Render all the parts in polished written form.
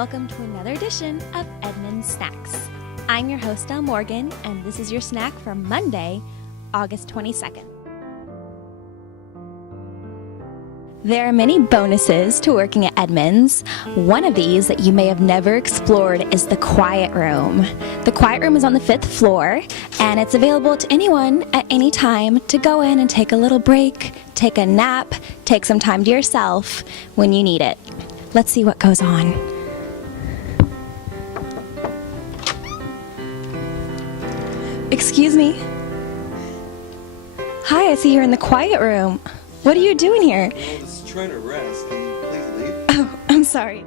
welcome to another edition of Edmunds Snacks. I'm your host, Elle Morgan, and this is your snack for Monday, August 22nd. There are many bonuses to working at Edmunds. One of these that you may have never explored is the Quiet Room. The Quiet Room is on the 5th floor, and it's available to anyone at any time to go in and take a little break, take a nap, take some time to yourself when you need it. Let's see what goes on. Excuse me. Hi, I see you're in the Quiet Room. What are you doing here? Well, just trying to rest. Can you please leave? Oh, I'm sorry.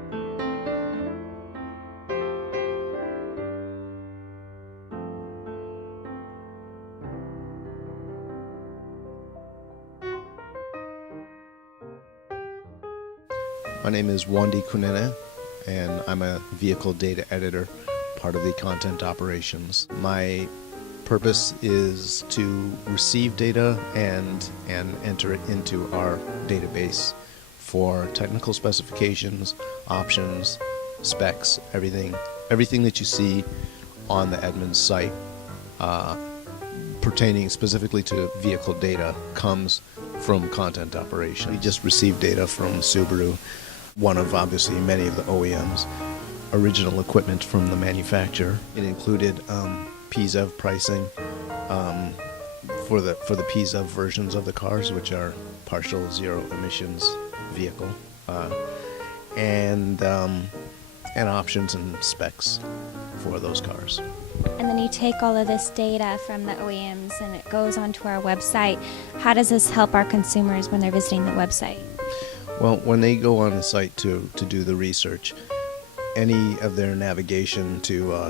My name is Wandi Kunene, and I'm a vehicle data editor, part of the content operations. My purpose is to receive data and enter it into our database for technical specifications, options, specs, everything that you see on the Edmunds site pertaining specifically to vehicle data comes from content operation. We just received data from Subaru, one of obviously many of the OEMs, original equipment from the manufacturer. It included PZEV pricing for the PZEV versions of the cars, which are partial zero emissions vehicle, and options and specs for those cars. And then you take all of this data from the OEMs and it goes onto our website. How does this help our consumers when they're visiting the website? Well, when they go on the site to do the research, any of their navigation to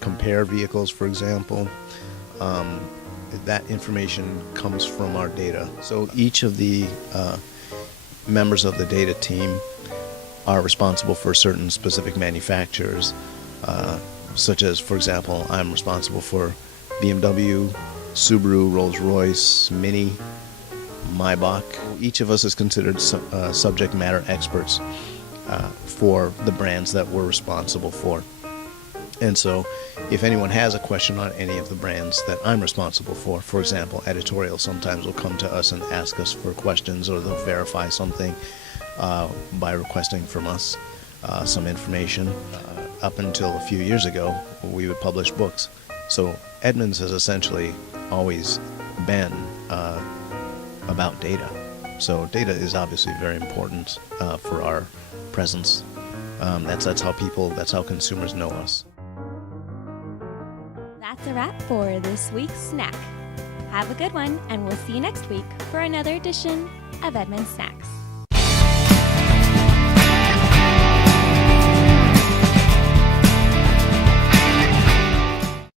compare vehicles, for example, that information comes from our data. So each of the members of the data team are responsible for certain specific manufacturers, such as, for example, I'm responsible for BMW, Subaru, Rolls-Royce, Mini, Maybach. Each of us is considered subject matter experts for the brands that we're responsible for. And so if anyone has a question on any of the brands that I'm responsible for example, editorial sometimes will come to us and ask us for questions, or they'll verify something by requesting from us some information. Up until a few years ago, we would publish books. So Edmunds has essentially always been about data. So data is obviously very important for our presence. That's how consumers know us. That's a wrap for this week's snack. Have a good one, and we'll see you next week for another edition of Edmunds Snacks.